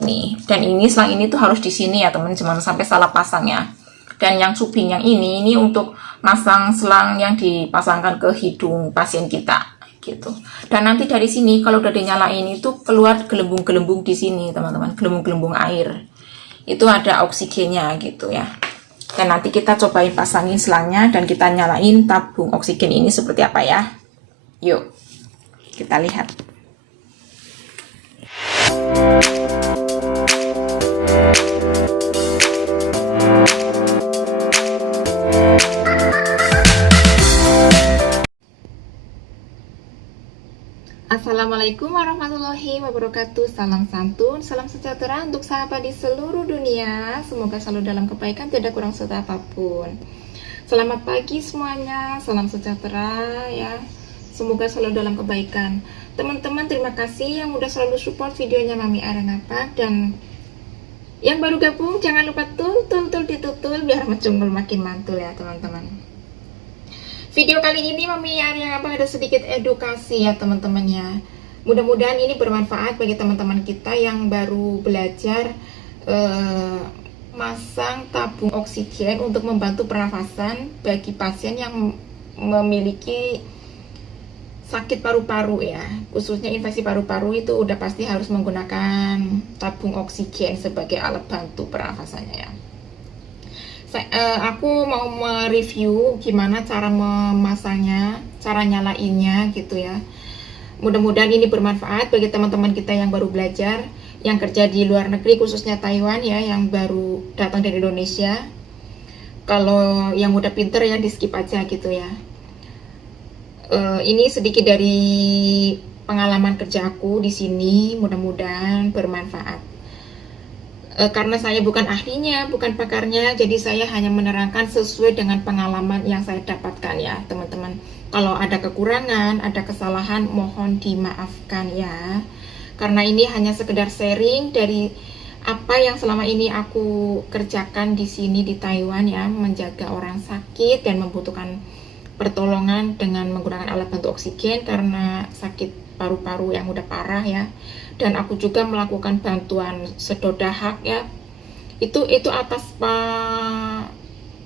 Nih, dan ini selang ini tuh harus di sini ya teman, jangan sampai salah pasang ya. Dan yang cubing yang ini untuk masang selang yang dipasangkan ke hidung pasien kita gitu. Dan nanti dari sini kalau udah dinyalain itu keluar gelembung-gelembung di sini teman-teman, gelembung-gelembung air. Itu ada oksigennya gitu ya. Dan nanti kita cobain pasangin selangnya dan kita nyalain tabung oksigen ini seperti apa ya. Yuk, kita lihat. Assalamualaikum warahmatullahi wabarakatuh. Salam santun, salam sejahtera untuk sahabat di seluruh dunia. Semoga selalu dalam kebaikan, tidak kurang serta apapun. Selamat pagi semuanya, salam sejahtera ya. Semoga selalu dalam kebaikan. Teman-teman, terima kasih yang udah selalu support videonya Mami Arenapak. Dan yang baru gabung, jangan lupa ditutul biar mencunggul makin mantul ya teman-teman. Video kali ini Mami Arenapak ada sedikit edukasi ya teman-teman ya. Mudah-mudahan ini bermanfaat bagi teman-teman kita yang baru belajar masang tabung oksigen untuk membantu pernafasan bagi pasien yang memiliki sakit paru-paru ya. Khususnya infeksi paru-paru itu udah pasti harus menggunakan tabung oksigen sebagai alat bantu pernafasannya ya. Aku mau mereview gimana cara memasangnya, cara nyalainnya gitu ya. Mudah-mudahan ini bermanfaat bagi teman-teman kita yang baru belajar, yang kerja di luar negeri khususnya Taiwan ya, yang baru datang dari Indonesia. Kalau yang udah pinter ya di skip aja gitu ya. Ini sedikit dari pengalaman kerjaku di sini, mudah-mudahan bermanfaat. Karena saya bukan ahlinya, bukan pakarnya, jadi saya hanya menerangkan sesuai dengan pengalaman yang saya dapatkan ya teman-teman. Kalau ada kekurangan, ada kesalahan, mohon dimaafkan ya. Karena ini hanya sekedar sharing dari apa yang selama ini aku kerjakan di sini di Taiwan ya, menjaga orang sakit dan membutuhkan pertolongan dengan menggunakan alat bantu oksigen karena sakit paru-paru yang udah parah ya. Dan aku juga melakukan bantuan sedodahak ya, itu atas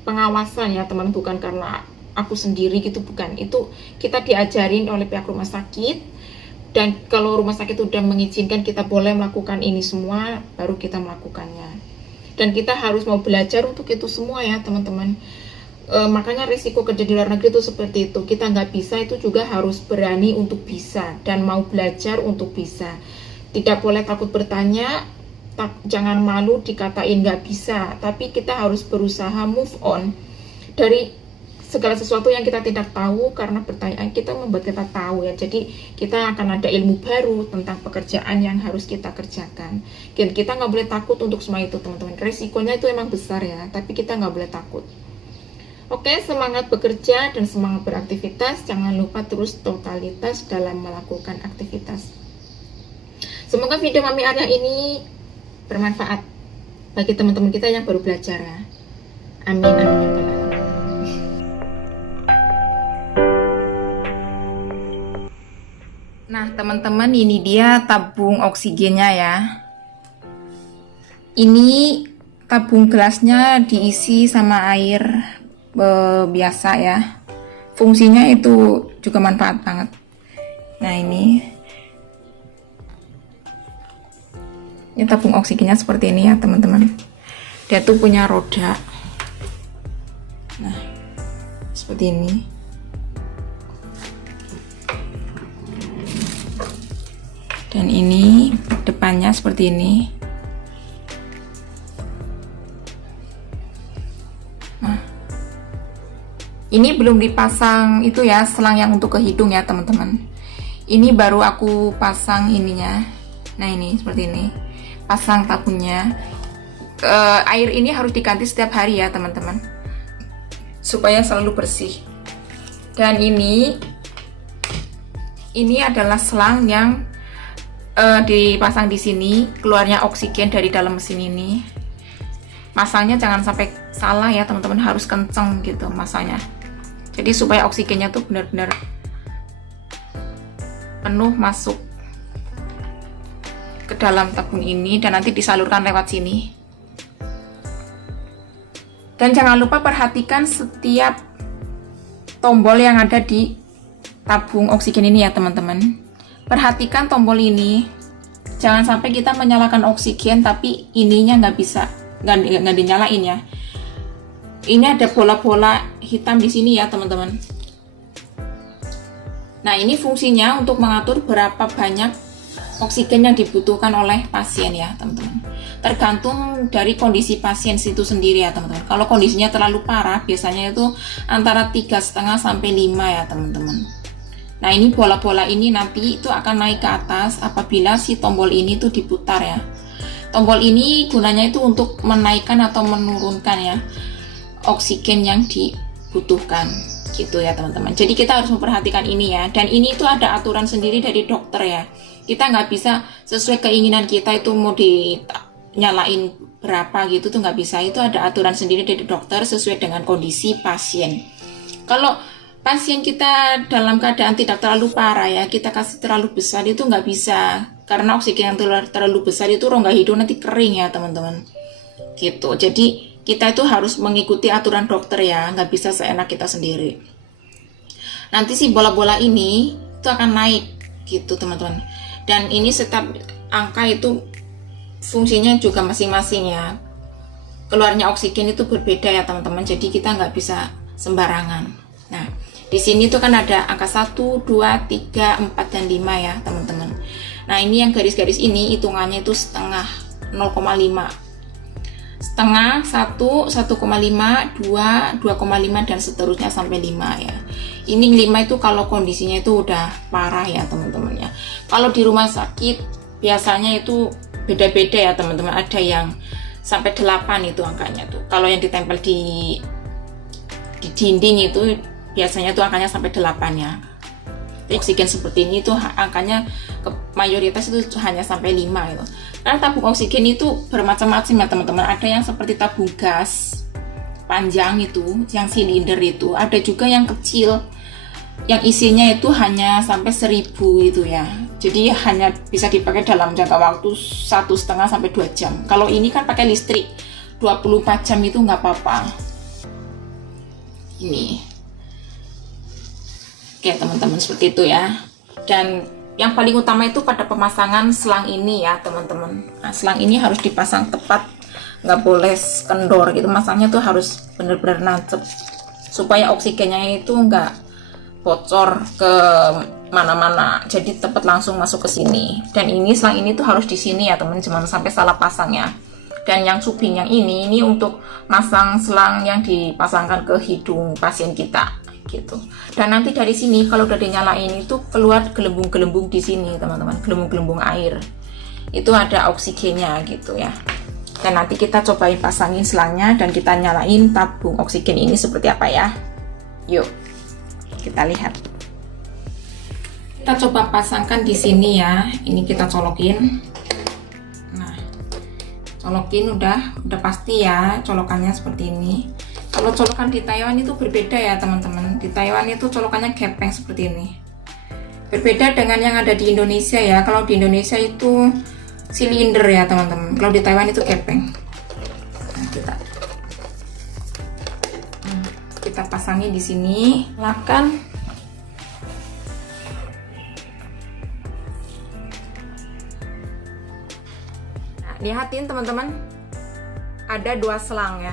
pengawasan ya teman, bukan karena aku sendiri gitu, bukan. Itu kita diajarin oleh pihak rumah sakit, dan kalau rumah sakit udah mengizinkan kita boleh melakukan ini semua, baru kita melakukannya. Dan kita harus mau belajar untuk itu semua ya teman-teman. Makanya risiko kerja di luar negeri itu seperti itu, kita nggak bisa itu juga harus berani untuk bisa dan mau belajar untuk bisa. Tidak boleh takut bertanya, jangan malu dikatain nggak bisa, tapi kita harus berusaha move on dari segala sesuatu yang kita tidak tahu, karena pertanyaan kita membuat kita tahu ya. Jadi kita akan ada ilmu baru tentang pekerjaan yang harus kita kerjakan. Dan kita nggak boleh takut untuk semua itu teman-teman. Resikonya itu emang besar ya, tapi kita nggak boleh takut. Oke, semangat bekerja dan semangat beraktivitas. Jangan lupa terus totalitas dalam melakukan aktivitas. Semoga video Mami Arya ini bermanfaat bagi teman-teman kita yang baru belajar ya. Amin, amin ya rabbal alamin. Nah teman-teman, ini dia tabung oksigennya ya. Ini tabung gelasnya diisi sama air biasa ya. Fungsinya itu juga manfaat banget. Nah ini tabung oksigennya seperti ini ya teman-teman. Dia tuh punya roda. Nah seperti ini. Dan ini depannya seperti ini. Nah ini belum dipasang itu ya, selang yang untuk ke hidung ya teman-teman. Ini baru aku pasang ininya. Nah ini seperti ini, pasang tabungnya. Air ini harus diganti setiap hari ya teman-teman, supaya selalu bersih. Dan ini adalah selang yang dipasang di sini, keluarnya oksigen dari dalam mesin ini. Masangnya jangan sampai salah ya teman-teman, harus kenceng gitu masanya. Jadi supaya oksigennya tuh benar-benar penuh masuk ke ke dalam tabung ini dan nanti disalurkan lewat sini. Dan jangan lupa perhatikan setiap tombol yang ada di tabung oksigen ini ya teman-teman. Perhatikan tombol ini, jangan sampai kita menyalakan oksigen tapi ininya nggak dinyalain ya. Ini ada bola-bola hitam di sini ya teman-teman. Nah, ini fungsinya untuk mengatur berapa banyak oksigen yang dibutuhkan oleh pasien ya teman-teman. Tergantung dari kondisi pasien itu sendiri ya teman-teman. Kalau kondisinya terlalu parah, biasanya itu antara 3,5 sampai 5 ya teman-teman. Nah, ini bola-bola ini nanti itu akan naik ke atas apabila si tombol ini tuh diputar ya. Tombol ini gunanya itu untuk menaikkan atau menurunkan ya oksigen yang dibutuhkan gitu ya teman-teman. Jadi kita harus memperhatikan ini ya. Dan ini itu ada aturan sendiri dari dokter ya. Kita nggak bisa sesuai keinginan kita itu mau dinyalain berapa gitu tuh nggak bisa. Itu ada aturan sendiri dari dokter sesuai dengan kondisi pasien. Kalau pasien kita dalam keadaan tidak terlalu parah ya, kita kasih terlalu besar itu nggak bisa. Karena oksigen yang terlalu besar itu rongga hidung nanti kering ya teman-teman. Gitu. Jadi kita itu harus mengikuti aturan dokter ya, nggak bisa seenak kita sendiri. Nanti si bola-bola ini itu akan naik gitu teman-teman. Dan ini setiap angka itu fungsinya juga masing-masing ya. Keluarnya oksigen itu berbeda ya teman-teman, jadi kita nggak bisa sembarangan. Nah, di sini tuh kan ada angka 1, 2, 3, 4, dan 5 ya teman-teman. Nah, ini yang garis-garis ini hitungannya itu setengah, 0,5. Setengah, 1, 1,5, 2, 2,5 dan seterusnya sampai 5 ya. Ini 5 itu kalau kondisinya itu udah parah ya teman-teman ya. Kalau di rumah sakit biasanya itu beda-beda ya teman-teman. Ada yang sampai 8 itu angkanya tuh. Kalau yang ditempel di dinding itu biasanya tuh angkanya sampai 8 ya. Oksigen seperti ini tuh angkanya mayoritas itu hanya sampai 5 gitu. Karena tabung oksigen itu bermacam-macam ya teman-teman. Ada yang seperti tabung gas panjang itu, yang silinder itu. Ada juga yang kecil, yang isinya itu hanya sampai 1000 itu ya. Jadi hanya bisa dipakai dalam jangka waktu 1,5 sampai 2 jam. Kalau ini kan pakai listrik 24 jam itu nggak apa-apa. Ini. Oke teman-teman, seperti itu ya. Dan yang paling utama itu pada pemasangan selang ini ya teman-teman. Nah, selang ini harus dipasang tepat, nggak boleh kendor gitu. Masangnya tuh harus benar-benar nancep supaya oksigennya itu nggak bocor ke mana-mana. Jadi tepat langsung masuk ke sini. Dan ini selang ini tuh harus di sini ya teman, jangan sampai salah pasang ya. Dan yang subing yang ini untuk masang selang yang dipasangkan ke hidung pasien kita gitu. Dan nanti dari sini kalau udah dinyalain itu keluar gelembung-gelembung di sini teman-teman, gelembung-gelembung air. Itu ada oksigennya gitu ya. Dan nanti kita cobain pasangin selangnya dan kita nyalain tabung oksigen ini seperti apa ya. Yuk, kita lihat. Kita coba pasangkan di sini ya. Ini kita colokin. Nah, colokin udah pasti ya colokannya seperti ini. Kalau colokan di Taiwan itu berbeda ya teman-teman. Di Taiwan itu colokannya gepeng seperti ini. Berbeda dengan yang ada di Indonesia ya. Kalau di Indonesia itu silinder ya teman-teman. Kalau di Taiwan itu gepeng. Nah, kita pasangin di sini. Lakan. Nah, lihatin teman-teman. Ada 2 selang ya.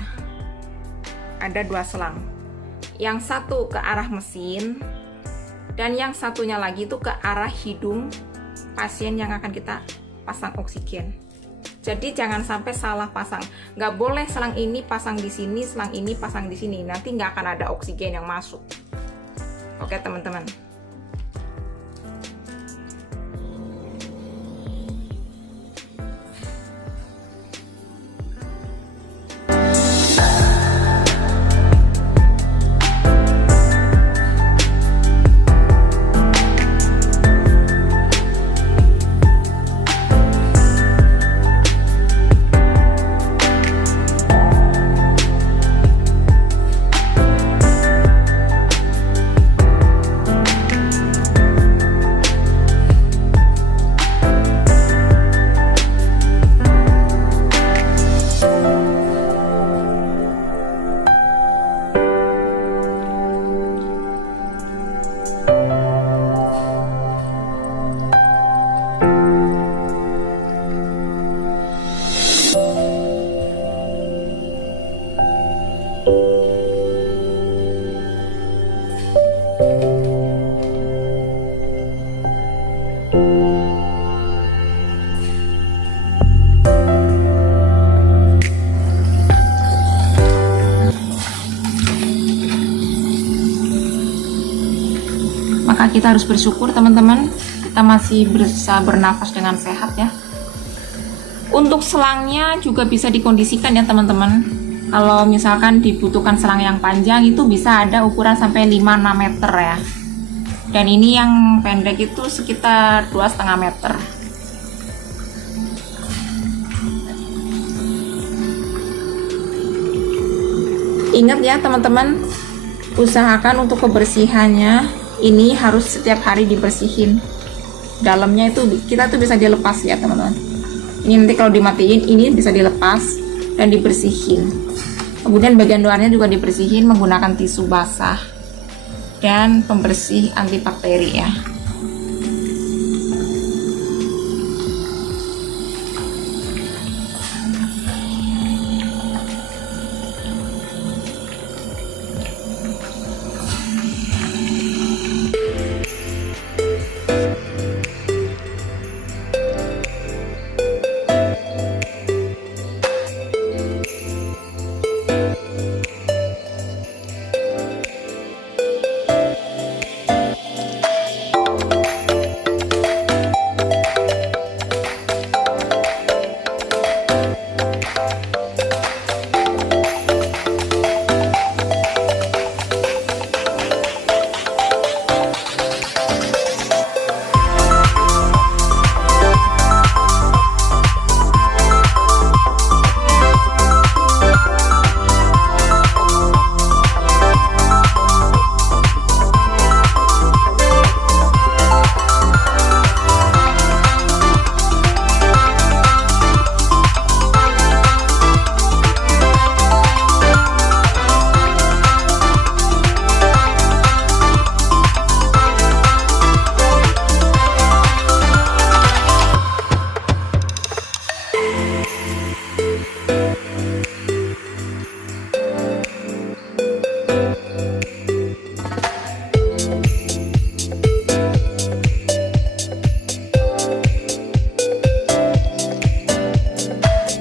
Ada 2 selang, yang satu ke arah mesin dan yang satunya lagi itu ke arah hidung pasien yang akan kita pasang oksigen. Jadi jangan sampai salah pasang, nggak boleh selang ini pasang di sini, selang ini pasang di sini, nanti nggak akan ada oksigen yang masuk. Oke teman-teman. kita harus bersyukur teman-teman, kita masih bisa bernafas dengan sehat ya. Untuk selangnya juga bisa dikondisikan ya teman-teman. Kalau misalkan dibutuhkan selang yang panjang itu bisa ada ukuran sampai 5-6 meter ya. Dan ini yang pendek itu sekitar 2,5 meter. Ingat ya teman-teman, usahakan untuk kebersihannya ini harus setiap hari dibersihin. Dalamnya itu kita tuh bisa dilepas ya teman-teman. Ini nanti kalau dimatiin ini bisa dilepas dan dibersihin. Kemudian bagian luarnya juga dibersihin menggunakan tisu basah dan pembersih antibakteri ya.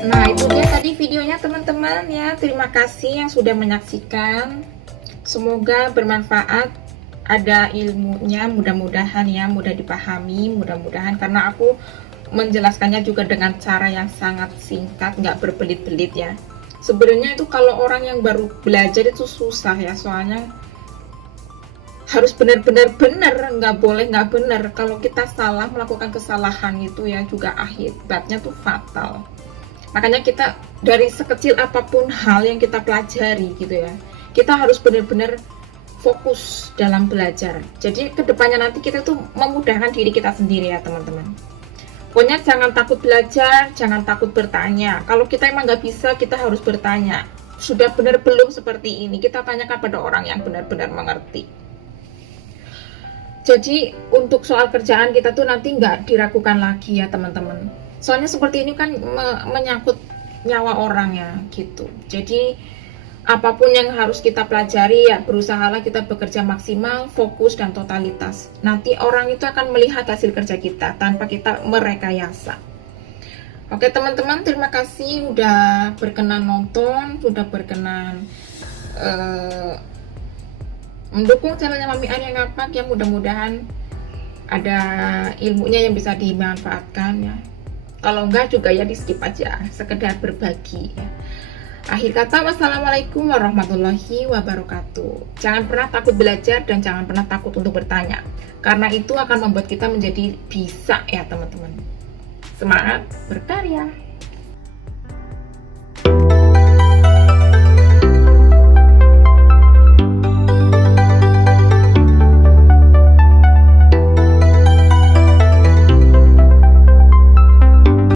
Nah, itu dia tadi videonya teman-teman ya. Terima kasih yang sudah menyaksikan. Semoga bermanfaat, ada ilmunya, mudah-mudahan ya, mudah dipahami, mudah-mudahan, karena aku menjelaskannya juga dengan cara yang sangat singkat, nggak berbelit-belit ya. Sebenarnya itu kalau orang yang baru belajar itu susah ya, soalnya harus benar-benar benar, nggak boleh nggak benar. Kalau kita salah melakukan kesalahan itu ya juga akibatnya tuh fatal. Makanya kita dari sekecil apapun hal yang kita pelajari gitu ya, kita harus benar-benar fokus dalam belajar. Jadi kedepannya nanti kita tuh memudahkan diri kita sendiri ya teman-teman. Pokoknya jangan takut belajar, jangan takut bertanya. Kalau kita emang nggak bisa, kita harus bertanya. Sudah benar belum seperti ini? Kita tanyakan pada orang yang benar-benar mengerti. Jadi untuk soal kerjaan kita tuh nanti nggak diragukan lagi ya teman-teman. Soalnya seperti ini kan menyangkut nyawa orang ya gitu. Jadi apapun yang harus kita pelajari ya berusahalah kita bekerja maksimal, fokus dan totalitas. Nanti orang itu akan melihat hasil kerja kita tanpa kita merekayasa. Oke teman-teman, terima kasih udah berkenan nonton, sudah berkenan mendukung channelnya Mami Ania Ngapak ya. Mudah-mudahan ada ilmunya yang bisa dimanfaatkan ya. Kalau enggak juga ya di skip aja, sekedar berbagi ya. Akhir kata, wassalamualaikum warahmatullahi wabarakatuh. Jangan pernah takut belajar dan jangan pernah takut untuk bertanya, karena itu akan membuat kita menjadi bisa ya teman-teman. Semangat berkarya.